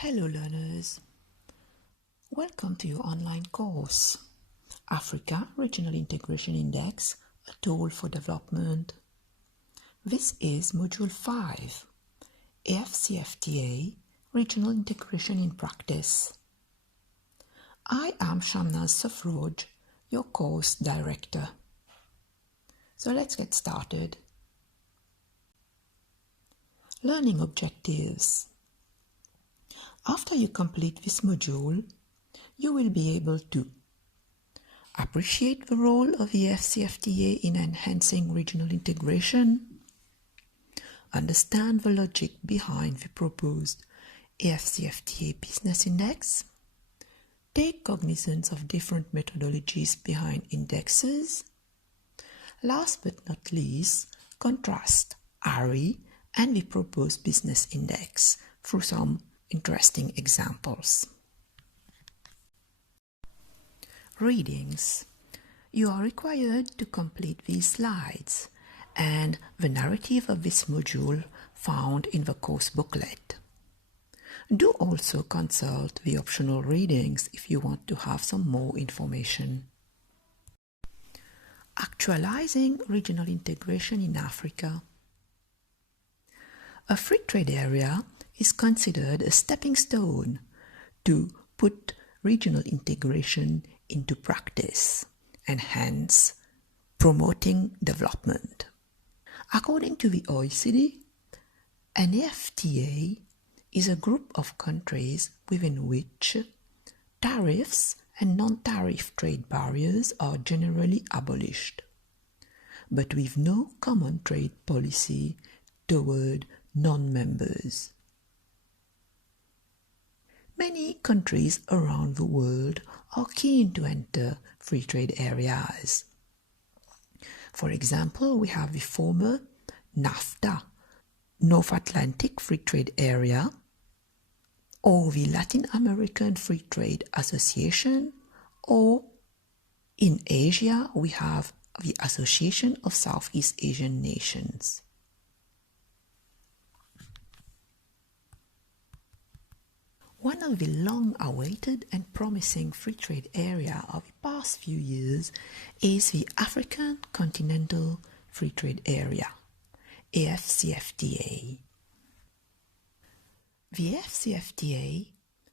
Hello learners, welcome to your online course, Africa Regional Integration Index, a tool for development. This is Module 5, AFCFTA, Regional Integration in Practice. I am Shamnaz Safroj, your course director. So let's get started. Learning objectives. After you complete this module, you will be able to appreciate the role of the AFCFTA in enhancing regional integration, understand the logic behind the proposed AFCFTA Business Index, take cognizance of different methodologies behind indexes. Last but not least, contrast ARII and the proposed business index through some interesting examples. Readings. You are required to complete these slides and the narrative of this module found in the course booklet. Do also consult the optional readings if you want to have some more information. Actualizing regional integration in Africa. A free trade area is considered a stepping stone to put regional integration into practice and hence promoting development. According to the OECD, an AFTA is a group of countries within which tariffs and non-tariff trade barriers are generally abolished, but with no common trade policy toward non-members. Many countries around the world are keen to enter free trade areas. For example, we have the former NAFTA, North Atlantic Free Trade Area, or the Latin American Free Trade Association, or in Asia we have the Association of Southeast Asian Nations. One of the long-awaited and promising free trade area of the past few years is the African Continental Free Trade Area, AFCFTA. The AFCFTA,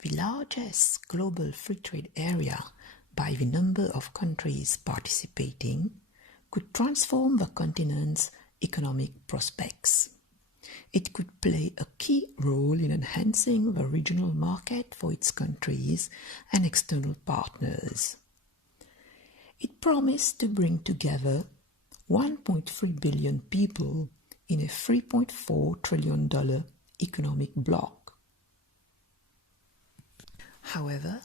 the largest global free trade area by the number of countries participating, could transform the continent's economic prospects. It could play a key role in enhancing the regional market for its countries and external partners. It promised to bring together 1.3 billion people in a $3.4 trillion economic bloc. However,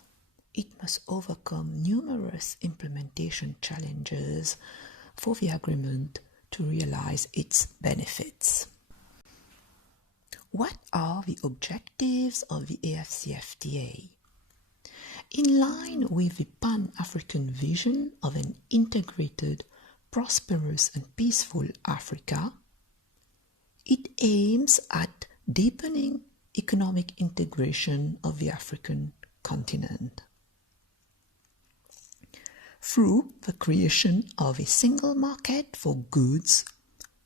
it must overcome numerous implementation challenges for the agreement to realize its benefits. What are the objectives of the AFCFTA? In line with the Pan-African vision of an integrated, prosperous and peaceful Africa, it aims at deepening economic integration of the African continent through the creation of a single market for goods,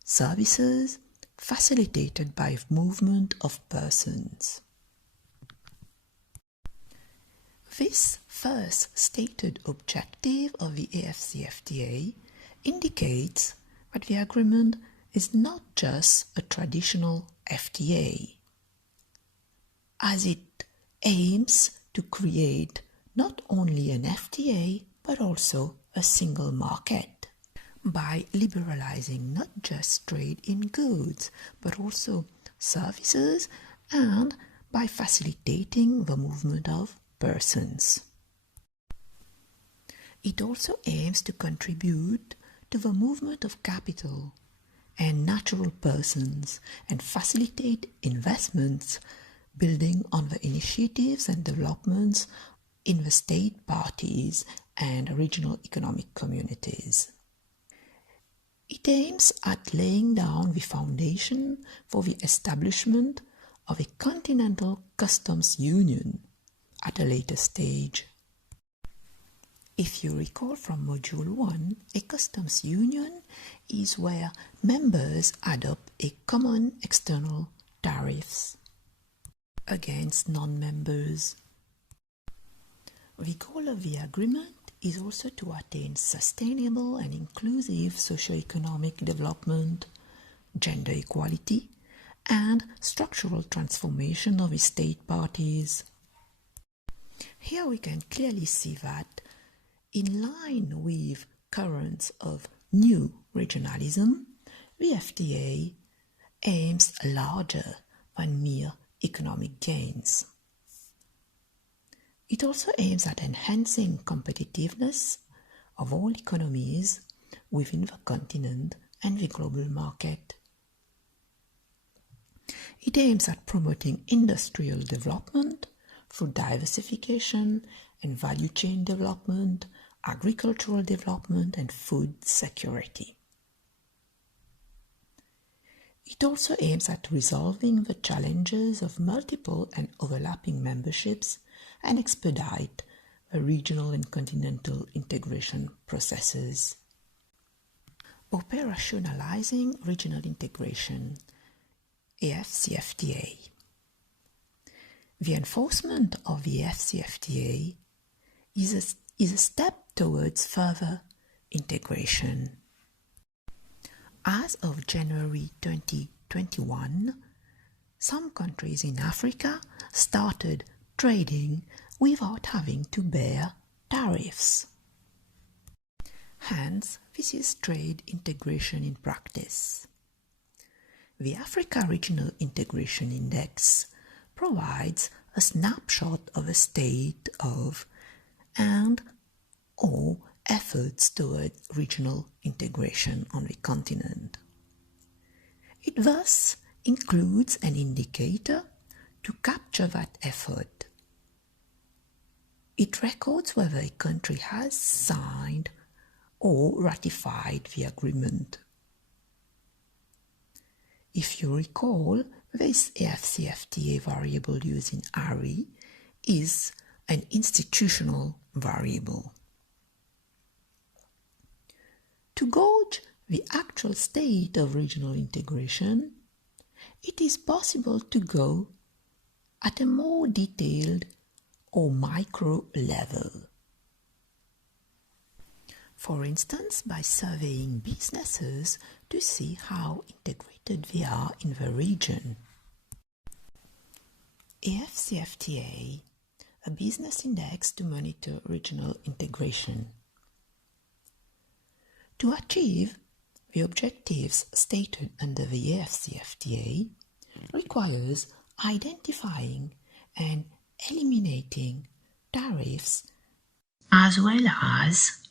services, facilitated by movement of persons. This first stated objective of the AFCFTA indicates that the agreement is not just a traditional FTA, as it aims to create not only an FTA but also a single market, by liberalizing not just trade in goods, but also services, and by facilitating the movement of persons. It also aims to contribute to the movement of capital and natural persons and facilitate investments, building on the initiatives and developments in the state parties and regional economic communities. It aims at laying down the foundation for the establishment of a continental customs union at a later stage. If you recall from Module 1, a customs union is where members adopt a common external tariffs against non-members. The goal of the agreement is also to attain sustainable and inclusive socio-economic development, gender equality, and structural transformation of the state parties. Here we can clearly see that, in line with currents of new regionalism, the FTA aims larger than mere economic gains. It also aims at enhancing competitiveness of all economies within the continent and the global market. It aims at promoting industrial development through diversification and value chain development, agricultural development, and food security. It also aims at resolving the challenges of multiple and overlapping memberships and expedite the regional and continental integration processes. Operationalizing regional integration, AFCFTA. The enforcement of the AFCFTA is a step towards further integration. As of January 2021, some countries in Africa started trading without having to bear tariffs. Hence, this is trade integration in practice. The Africa Regional Integration Index provides a snapshot of the state of and/or efforts toward regional integration on the continent. It thus includes an indicator to capture that effort. It records whether a country has signed or ratified the agreement. If you recall, this AFCFTA variable used in ARII is an institutional variable. To gauge the actual state of regional integration, it is possible to go at a more detailed or micro level. For instance, by surveying businesses to see how integrated they are in the region. AFCFTA, a business index to monitor regional integration. To achieve the objectives stated under the AFCFTA requires identifying and eliminating tariffs as well as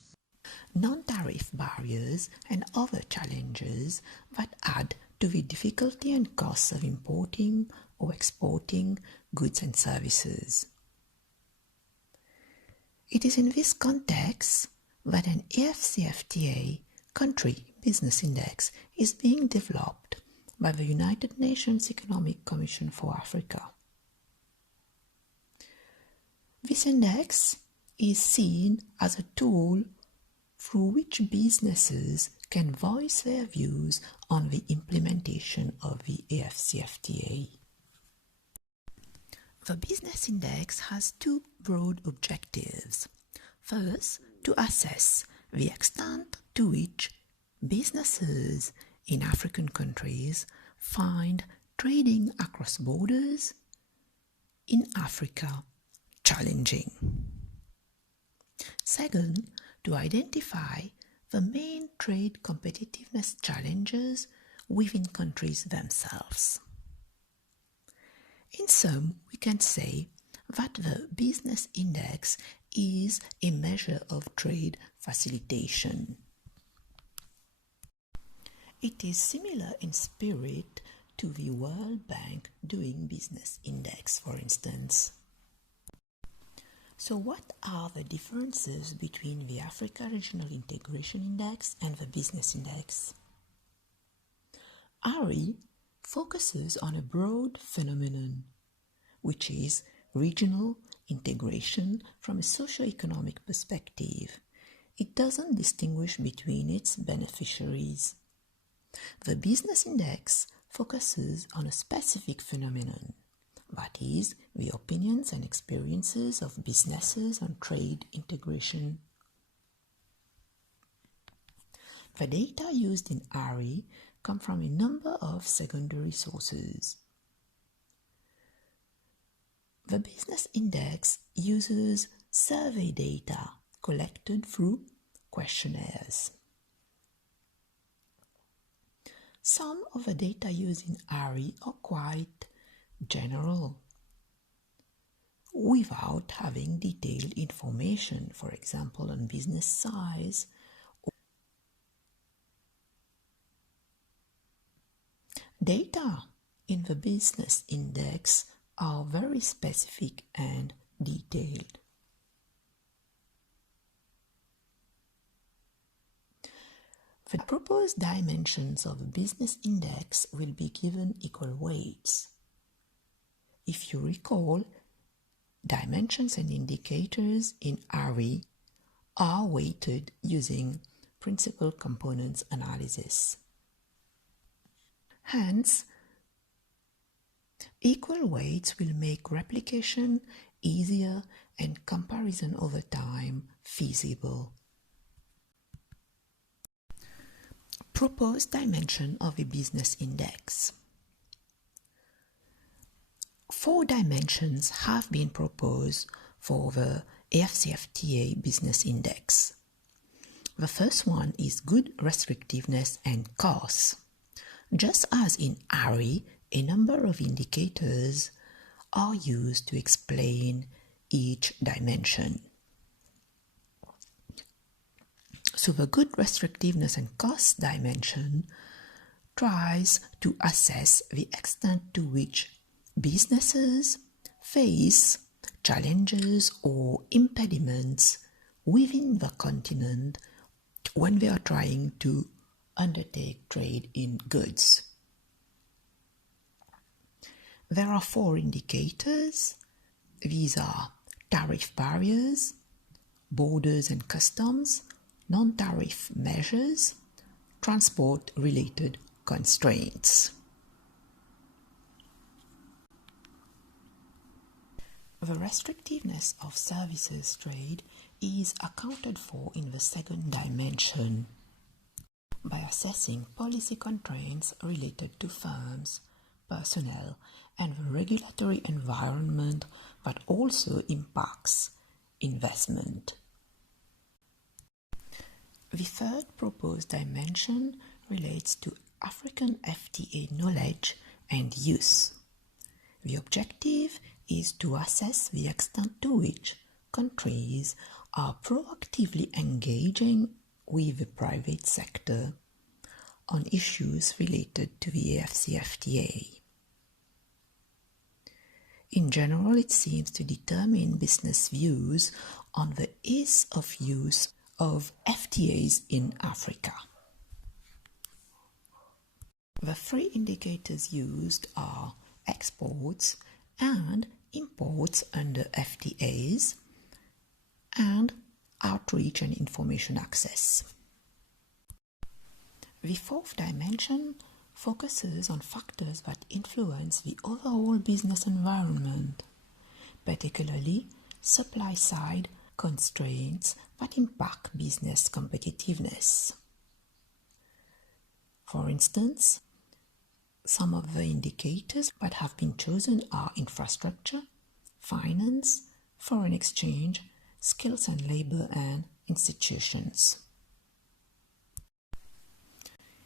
non-tariff barriers and other challenges that add to the difficulty and costs of importing or exporting goods and services. It is in this context that an AFCFTA country business index is being developed by the United Nations Economic Commission for Africa. This index is seen as a tool through which businesses can voice their views on the implementation of the AFCFTA. The business index has two broad objectives. First, to assess the extent to which businesses in African countries find trading across borders in Africa challenging. Second, to identify the main trade competitiveness challenges within countries themselves. In sum, we can say that the business index is a measure of trade facilitation. It is similar in spirit to the World Bank Doing Business Index, for instance. So what are the differences between the Africa Regional Integration Index and the Business Index? ARII focuses on a broad phenomenon, which is regional integration from a socio-economic perspective. It doesn't distinguish between its beneficiaries. The business index focuses on a specific phenomenon, that is, the opinions and experiences of businesses on trade integration. The data used in ARII come from a number of secondary sources. The business index uses survey data collected through questionnaires. Some of the data used in ARII are quite general, without having detailed information, for example, on business size. Data in the business index are very specific and detailed. The proposed dimensions of a business index will be given equal weights. If you recall, dimensions and indicators in ARII are weighted using principal components analysis. Hence, equal weights will make replication easier and comparison over time feasible. Proposed dimension of a business index. 4 dimensions have been proposed for the AFCFTA business index. The first one is good restrictiveness and costs. Just as in ARII, a number of indicators are used to explain each dimension. So the good restrictiveness and cost dimension tries to assess the extent to which businesses face challenges or impediments within the continent when they are trying to undertake trade in goods. There are 4 indicators. These are tariff barriers, borders and customs, non-tariff measures, transport-related constraints. The restrictiveness of services trade is accounted for in the second dimension by assessing policy constraints related to firms, personnel, and the regulatory environment that also impacts investment. The third proposed dimension relates to African FTA knowledge and use. The objective is to assess the extent to which countries are proactively engaging with the private sector on issues related to the AFCFTA. In general, it seems to determine business views on the ease of use of FTAs in Africa. The 3 indicators used are exports and imports under FTAs and outreach and information access. The 4th dimension focuses on factors that influence the overall business environment, particularly supply-side constraints that impact business competitiveness. For instance, some of the indicators that have been chosen are infrastructure, finance, foreign exchange, skills and labor, and institutions.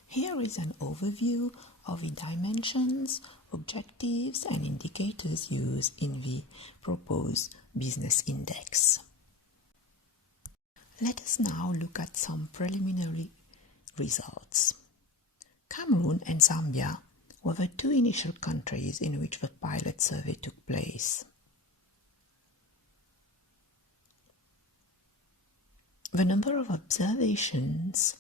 Here is an overview of the dimensions, objectives, and indicators used in the proposed business index. Let us now look at some preliminary results. Cameroon and Zambia were the 2 initial countries in which the pilot survey took place. The number of observations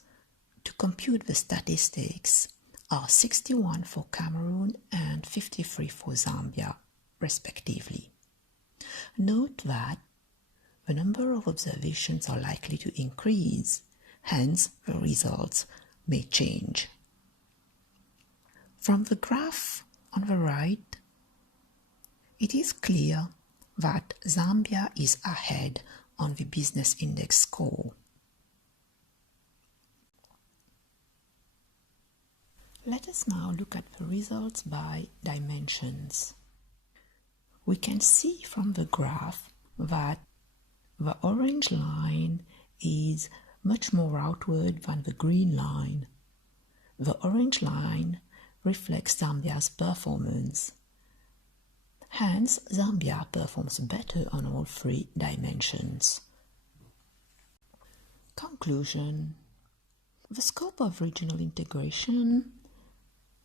to compute the statistics are 61 for Cameroon and 53 for Zambia, respectively. Note that the number of observations are likely to increase, hence the results may change. From the graph on the right, it is clear that Zambia is ahead on the business index score. Let us now look at the results by dimensions. We can see from the graph that the orange line is much more outward than the green line. The orange line reflects Zambia's performance. Hence, Zambia performs better on all three dimensions. Conclusion. The scope of regional integration,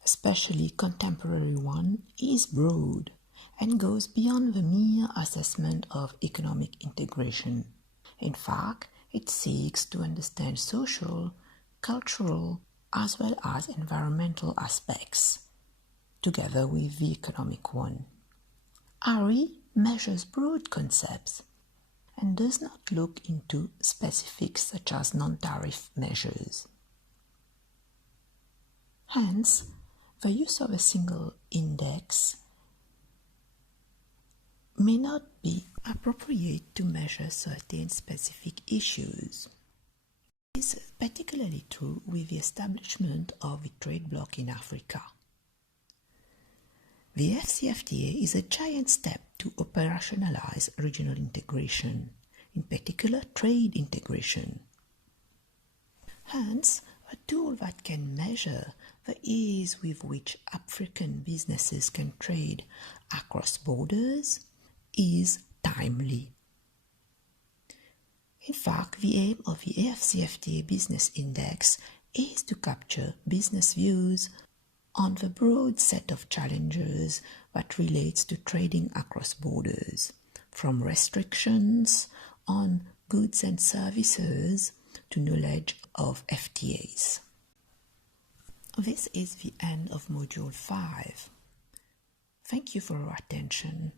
especially contemporary one, is broad and goes beyond the mere assessment of economic integration. In fact, it seeks to understand social, cultural, as well as environmental aspects, together with the economic one. ARII measures broad concepts and does not look into specifics such as non-tariff measures. Hence, the use of a single index may not be appropriate to measure certain specific issues. This is particularly true with the establishment of the trade bloc in Africa. The AFCFTA is a giant step to operationalize regional integration, in particular trade integration. Hence, a tool that can measure the ease with which African businesses can trade across borders is timely. In fact, the aim of the AFCFTA Business Index is to capture business views on the broad set of challenges that relates to trading across borders, from restrictions on goods and services to knowledge of FTAs. This is the end of Module 5. Thank you for your attention.